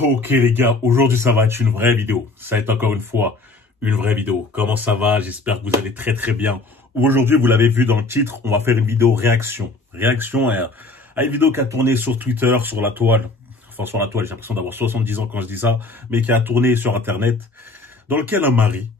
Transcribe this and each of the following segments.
Ok les gars, aujourd'hui ça va être une vraie vidéo. Ça va être encore une fois une vraie vidéo. Comment ça va? J'espère que vous allez très très bien. Aujourd'hui, vous l'avez vu dans le titre, on va faire une vidéo réaction. Réaction à une vidéo qui a tourné sur Twitter, sur la toile. Enfin sur la toile, j'ai l'impression d'avoir 70 ans quand je dis ça. Mais qui a tourné sur Internet. Dans lequel un mari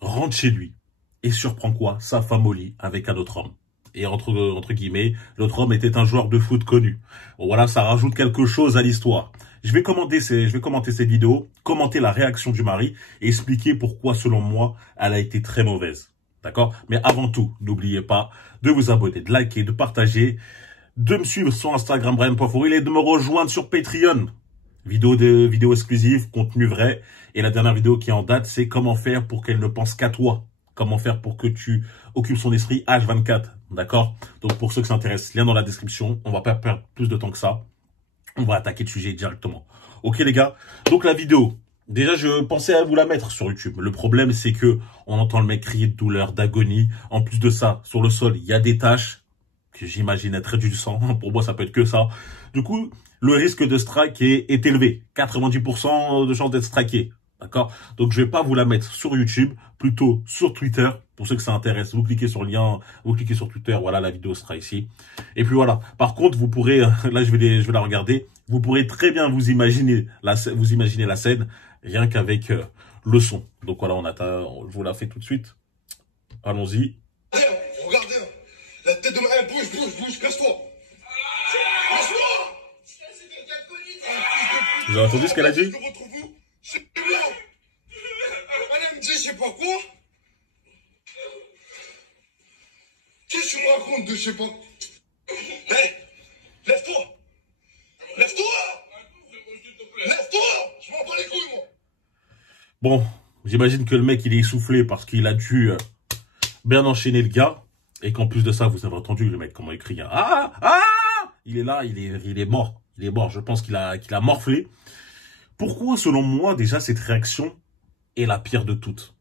rentre chez lui et surprend quoi? Sa femme au lit avec un autre homme. Et entre guillemets, l'autre homme était un joueur de foot connu. Bon, voilà, ça rajoute quelque chose à l'histoire. Je vais commenter cette vidéo, commenter la réaction du mari et expliquer pourquoi, selon moi, elle a été très mauvaise. D'accord? Mais avant tout, n'oubliez pas de vous abonner, de liker, de partager, de me suivre sur Instagram, Brian.Foril et de me rejoindre sur Patreon. Vidéo exclusive, contenu vrai. Et la dernière vidéo qui est en date, c'est comment faire pour qu'elle ne pense qu'à toi. Comment faire pour que tu occupes son esprit H24. D'accord? Donc pour ceux qui s'intéressent, lien dans la description. On va pas perdre plus de temps que ça. On va attaquer le sujet directement. Ok les gars? Donc la vidéo, déjà je pensais à vous la mettre sur YouTube. Le problème c'est que on entend le mec crier de douleur, d'agonie. En plus de ça, sur le sol, il y a des taches que j'imagine être du sang. Pour moi, ça peut être que ça. Du coup, le risque de strike est élevé. 90% de chance d'être striké. D'accord? Donc, je vais pas vous la mettre sur YouTube, plutôt sur Twitter. Pour ceux que ça intéresse, vous cliquez sur le lien, vous cliquez sur Twitter. Voilà, la vidéo sera ici. Et puis voilà. Par contre, vous pourrez, là, je vais la regarder. Vous pourrez très bien vous imaginer la scène, rien qu'avec le son. Donc voilà, je vous la fais tout de suite. Allons-y. Regardez, la tête de ma... bouge, casse-toi. Casse-toi. Vous avez entendu ce qu'elle a dit? Je retrouve où? C'est moi. Madame dit je sais pas quoi. Qu'est-ce que tu me racontes de je sais pas? Hé, lève-toi. Lève-toi. Lève-toi. Je m'en bats les couilles, moi. Bon, j'imagine que le mec, il est essoufflé parce qu'il a dû bien enchaîner le gars. Et qu'en plus de ça, vous avez entendu le mec, comment il crie. Ah, ah! Il est là, il est mort. Il est mort. Je pense qu'il a morflé. Pourquoi, selon moi, déjà, cette réaction est la pire de toutes?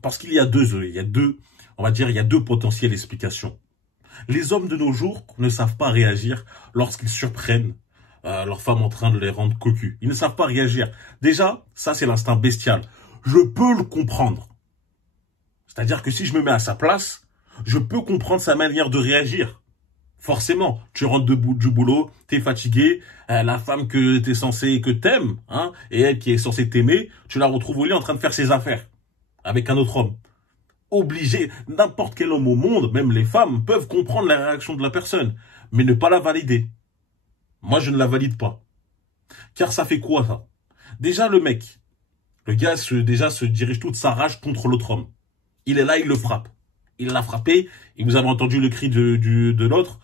Parce qu'il y a il y a deux potentielles explications. Les hommes de nos jours ne savent pas réagir lorsqu'ils surprennent leur femme en train de les rendre cocus. Ils ne savent pas réagir. Déjà, ça, c'est l'instinct bestial. Je peux le comprendre. C'est-à-dire que si je me mets à sa place, je peux comprendre sa manière de réagir. Forcément, tu rentres du boulot, t'es fatigué, la femme que t'aimes, hein, et elle qui est censée t'aimer, tu la retrouves au lit en train de faire ses affaires avec un autre homme. Obligé, n'importe quel homme au monde, même les femmes, peuvent comprendre la réaction de la personne, mais ne pas la valider. Moi, je ne la valide pas. Car ça fait quoi, ça? Déjà, le gars se dirige toute sa rage contre l'autre homme. Il est là, il le frappe. Il l'a frappé, et vous avez entendu le cri de l'autre.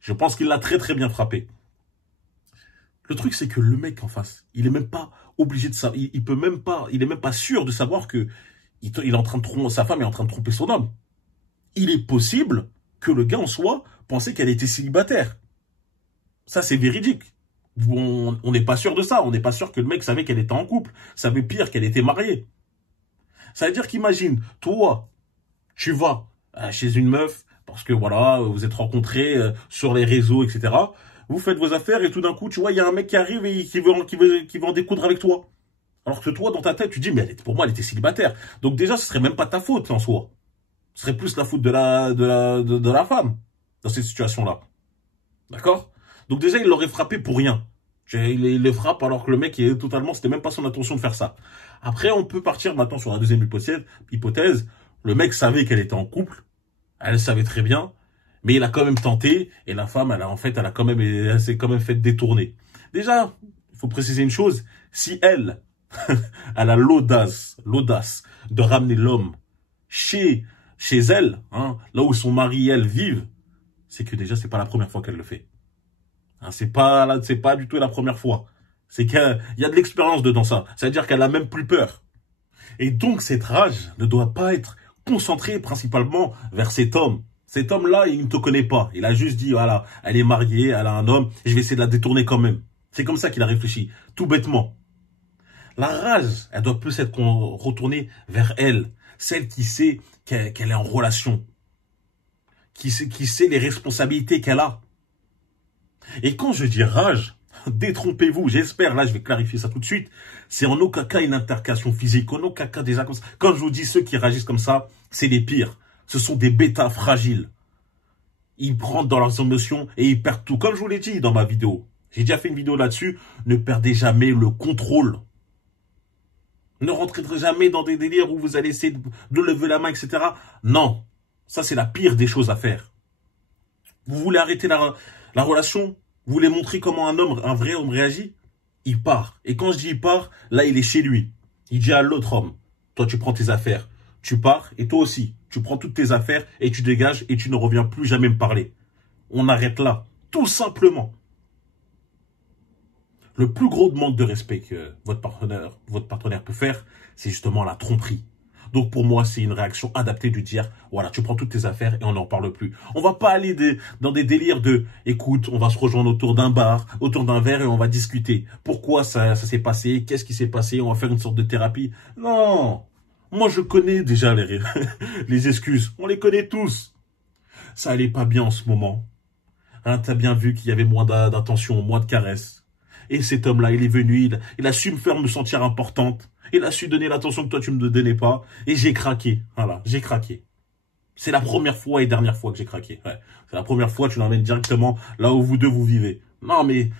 Je pense qu'il l'a très très bien frappé. Le truc, c'est que le mec en face, il est même pas obligé de ça. Il est même pas sûr de savoir que sa femme est en train de tromper son homme. Il est possible que le gars en soi pensait qu'elle était célibataire. Ça, c'est véridique. On n'est pas sûr de ça. On n'est pas sûr que le mec savait qu'elle était en couple. Savait pire qu'elle était mariée. Ça veut dire qu'imagine, toi, tu vas chez une meuf, parce que voilà, vous êtes rencontrés sur les réseaux, etc. Vous faites vos affaires et tout d'un coup, tu vois, il y a un mec qui arrive et qui veut en découdre avec toi. Alors que toi, dans ta tête, tu dis, mais pour moi, elle était célibataire. Donc déjà, ce serait même pas ta faute en soi. Ce serait plus la faute de la femme dans cette situation-là. D'accord? Donc déjà, il l'aurait frappé pour rien. Il le frappe alors que le mec, c'était même pas son intention de faire ça. Après, on peut partir maintenant sur la deuxième hypothèse. Le mec savait qu'elle était en couple. Elle savait très bien. Mais il a quand même tenté. Et la femme, elle s'est quand même fait détourner. Déjà, il faut préciser une chose. Si elle a l'audace de ramener l'homme chez elle, hein, là où son mari et elle vivent, c'est que déjà, c'est pas la première fois qu'elle le fait. Hein, c'est pas du tout la première fois. C'est qu'il y a de l'expérience dedans ça. C'est-à-dire qu'elle a même plus peur. Et donc, cette rage ne doit pas être concentrée principalement vers cet homme. Cet homme-là, il ne te connaît pas. Il a juste dit, voilà, elle est mariée, elle a un homme, et je vais essayer de la détourner quand même. C'est comme ça qu'il a réfléchi, tout bêtement. La rage, elle doit plus être retournée vers elle. Celle qui sait qu'elle est en relation. Qui sait les responsabilités qu'elle a. Et quand je dis rage, Détrompez-vous, j'espère, là je vais clarifier ça tout de suite. C'est en aucun cas une altercation physique, en aucun cas déjà comme ça. Quand je vous dis ceux qui réagissent comme ça, c'est les pires. Ce sont des bêtas fragiles. Ils rentrent dans leurs émotions et ils perdent tout. Comme je vous l'ai dit dans ma vidéo, j'ai déjà fait une vidéo là-dessus, ne perdez jamais le contrôle. Ne rentrez jamais dans des délires où vous allez essayer de lever la main, etc. Non, ça c'est la pire des choses à faire. Vous voulez arrêter la relation? Vous voulez montrer comment un vrai homme réagit? Il part. Et quand je dis il part, là il est chez lui. Il dit à l'autre homme, toi tu prends tes affaires, tu pars et toi aussi, tu prends toutes tes affaires et tu dégages et tu ne reviens plus jamais me parler. On arrête là, tout simplement. Le plus gros manque de respect que votre partenaire peut faire, c'est justement la tromperie. Donc pour moi, c'est une réaction adaptée de dire, voilà, tu prends toutes tes affaires et on n'en parle plus. On va pas aller dans des délires de, écoute, on va se rejoindre autour d'un bar, autour d'un verre et on va discuter. Pourquoi ça s'est passé? Qu'est-ce qui s'est passé? On va faire une sorte de thérapie. Non, moi je connais déjà les excuses. On les connaît tous. Ça allait pas bien en ce moment. Hein, t'as bien vu qu'il y avait moins d'attention, moins de caresses. Et cet homme-là, il est venu, il a su me faire me sentir importante. Il a su donner l'attention que toi, tu ne me donnais pas. Et j'ai craqué. Voilà, j'ai craqué. C'est la première fois et dernière fois que j'ai craqué. Ouais. C'est la première fois que tu l'emmènes directement là où vous deux vous vivez. Non, mais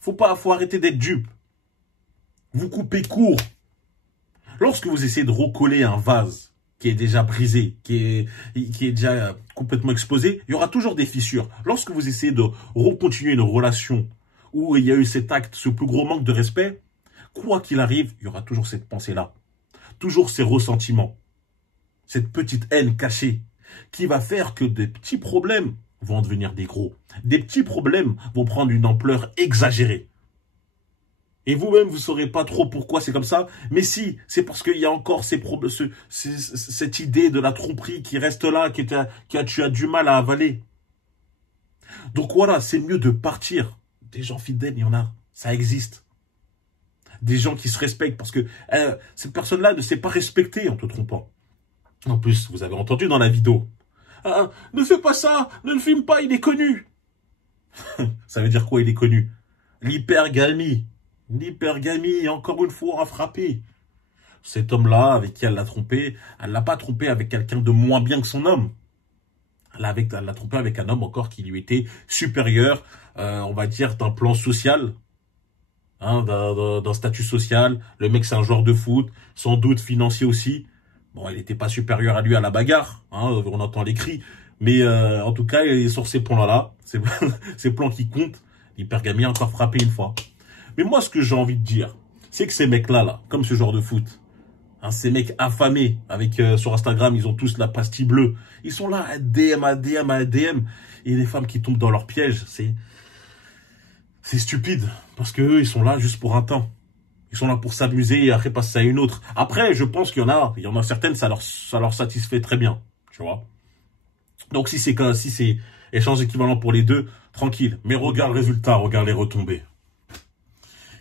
faut arrêter d'être dupe. Vous coupez court. Lorsque vous essayez de recoller un vase qui est déjà brisé, qui est déjà complètement exposé, il y aura toujours des fissures. Lorsque vous essayez de recontinuer une relation où il y a eu cet acte, ce plus gros manque de respect, quoi qu'il arrive, il y aura toujours cette pensée-là. Toujours ces ressentiments. Cette petite haine cachée qui va faire que des petits problèmes vont devenir des gros. Des petits problèmes vont prendre une ampleur exagérée. Et vous-même, vous ne saurez pas trop pourquoi c'est comme ça. Mais si, c'est parce qu'il y a encore cette idée de la tromperie qui reste là, que tu as du mal à avaler. Donc voilà, c'est mieux de partir. Des gens fidèles, il y en a. Ça existe. Des gens qui se respectent parce que cette personne-là ne s'est pas respectée en te trompant. En plus, vous avez entendu dans la vidéo. Ah, ne fais pas ça, ne le filme pas, il est connu. Ça veut dire quoi, il est connu? L'hypergamie. L'hypergamie, encore une fois, a frappé. Cet homme-là, avec qui elle l'a trompé, elle l'a pas trompé avec quelqu'un de moins bien que son homme. Elle l'a trompé avec un homme encore qui lui était supérieur, on va dire, d'un plan social. Hein, d'un statut social. Le mec, c'est un joueur de foot, sans doute financier aussi. Bon, il n'était pas supérieur à lui à la bagarre, hein, on entend les cris. Mais en tout cas, il est sur ces plans-là, ces plans qui comptent. L'hypergamie a encore frappé une fois. Mais moi, ce que j'ai envie de dire, c'est que ces mecs-là, comme ce genre de foot, hein, ces mecs affamés, avec sur Instagram, ils ont tous la pastille bleue. Ils sont là, ADM, ADM, ADM. Et les femmes qui tombent dans leur piège, c'est stupide. Parce que eux, ils sont là juste pour un temps. Ils sont là pour s'amuser et après passer à une autre. Après, je pense qu'il y en a certaines, ça leur satisfait très bien. Tu vois. Donc si c'est échange équivalent pour les deux, tranquille. Mais regarde le résultat, regarde les retombées.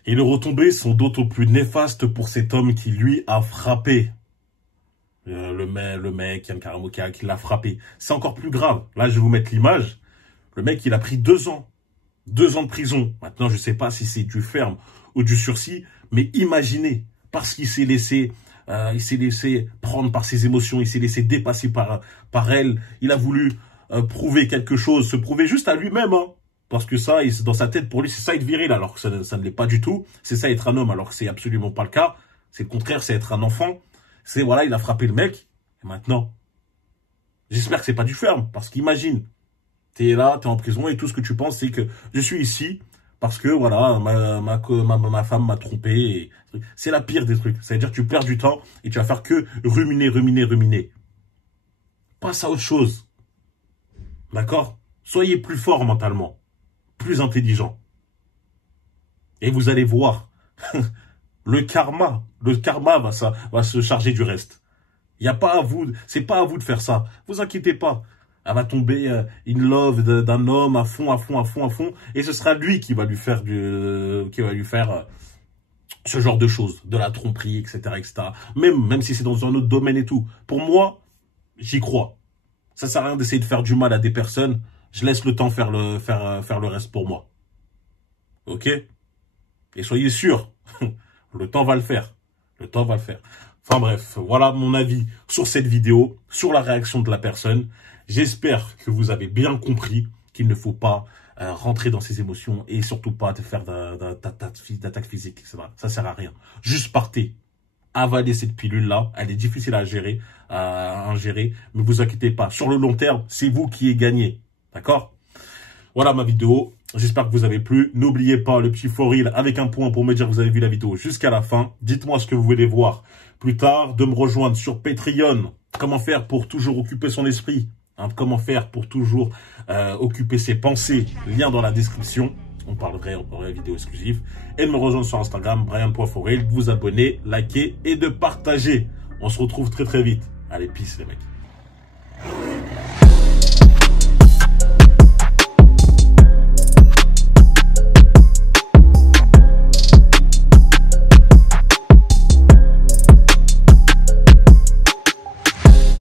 Et les retombées sont d'autant plus néfastes pour cet homme qui, lui, a frappé. Le mec, Yann Karamoka, qui l'a frappé. C'est encore plus grave. Là, je vais vous mettre l'image. Le mec, il a pris 2 ans. 2 ans de prison. Maintenant, je ne sais pas si c'est du ferme ou du sursis. Mais imaginez, parce qu'il s'est laissé prendre par ses émotions. Il s'est laissé dépasser par elle. Il a voulu prouver quelque chose. Se prouver juste à lui-même, hein. Parce que ça, dans sa tête, pour lui, c'est ça être viril, alors que ça ne l'est pas du tout. C'est ça être un homme, alors que c'est absolument pas le cas. C'est le contraire, c'est être un enfant. C'est, voilà, il a frappé le mec. Et maintenant, j'espère que c'est pas du ferme. Parce qu'imagine, t'es là, t'es en prison, et tout ce que tu penses, c'est que je suis ici parce que, voilà, ma femme m'a trompé. C'est la pire des trucs. C'est-à-dire que tu perds du temps et tu vas faire que ruminer. Passe à autre chose. D'accord? Soyez plus fort mentalement. Plus intelligent. Et vous allez voir, le karma va se charger du reste. Il y a pas à vous, c'est pas à vous de faire ça. Vous inquiétez pas. Elle va tomber in love d'un homme à fond, et ce sera lui qui va lui faire ce genre de choses, de la tromperie, etc., etc. Même si c'est dans un autre domaine et tout. Pour moi, j'y crois. Ça sert à rien d'essayer de faire du mal à des personnes. Je laisse le temps faire le reste pour moi. Ok? Et soyez sûr, le temps va le faire. Le temps va le faire. Enfin bref, voilà mon avis sur cette vidéo, sur la réaction de la personne. J'espère que vous avez bien compris qu'il ne faut pas rentrer dans ses émotions et surtout pas te faire d'attaque physique, etc. Ça sert à rien. Juste partez. Avalez cette pilule-là. Elle est difficile à gérer, mais vous inquiétez pas. Sur le long terme, c'est vous qui y gagnez. D'accord? Voilà ma vidéo. J'espère que vous avez plu. N'oubliez pas le petit for real avec un point pour me dire que vous avez vu la vidéo jusqu'à la fin. Dites-moi ce que vous voulez voir plus tard. De me rejoindre sur Patreon. Comment faire pour toujours occuper son esprit, hein, comment faire pour toujours occuper ses pensées. Lien dans la description. On parlerait en vidéo exclusive. Et de me rejoindre sur Instagram, Brian.forel. De vous abonner, liker et de partager. On se retrouve très très vite. Allez, peace les mecs.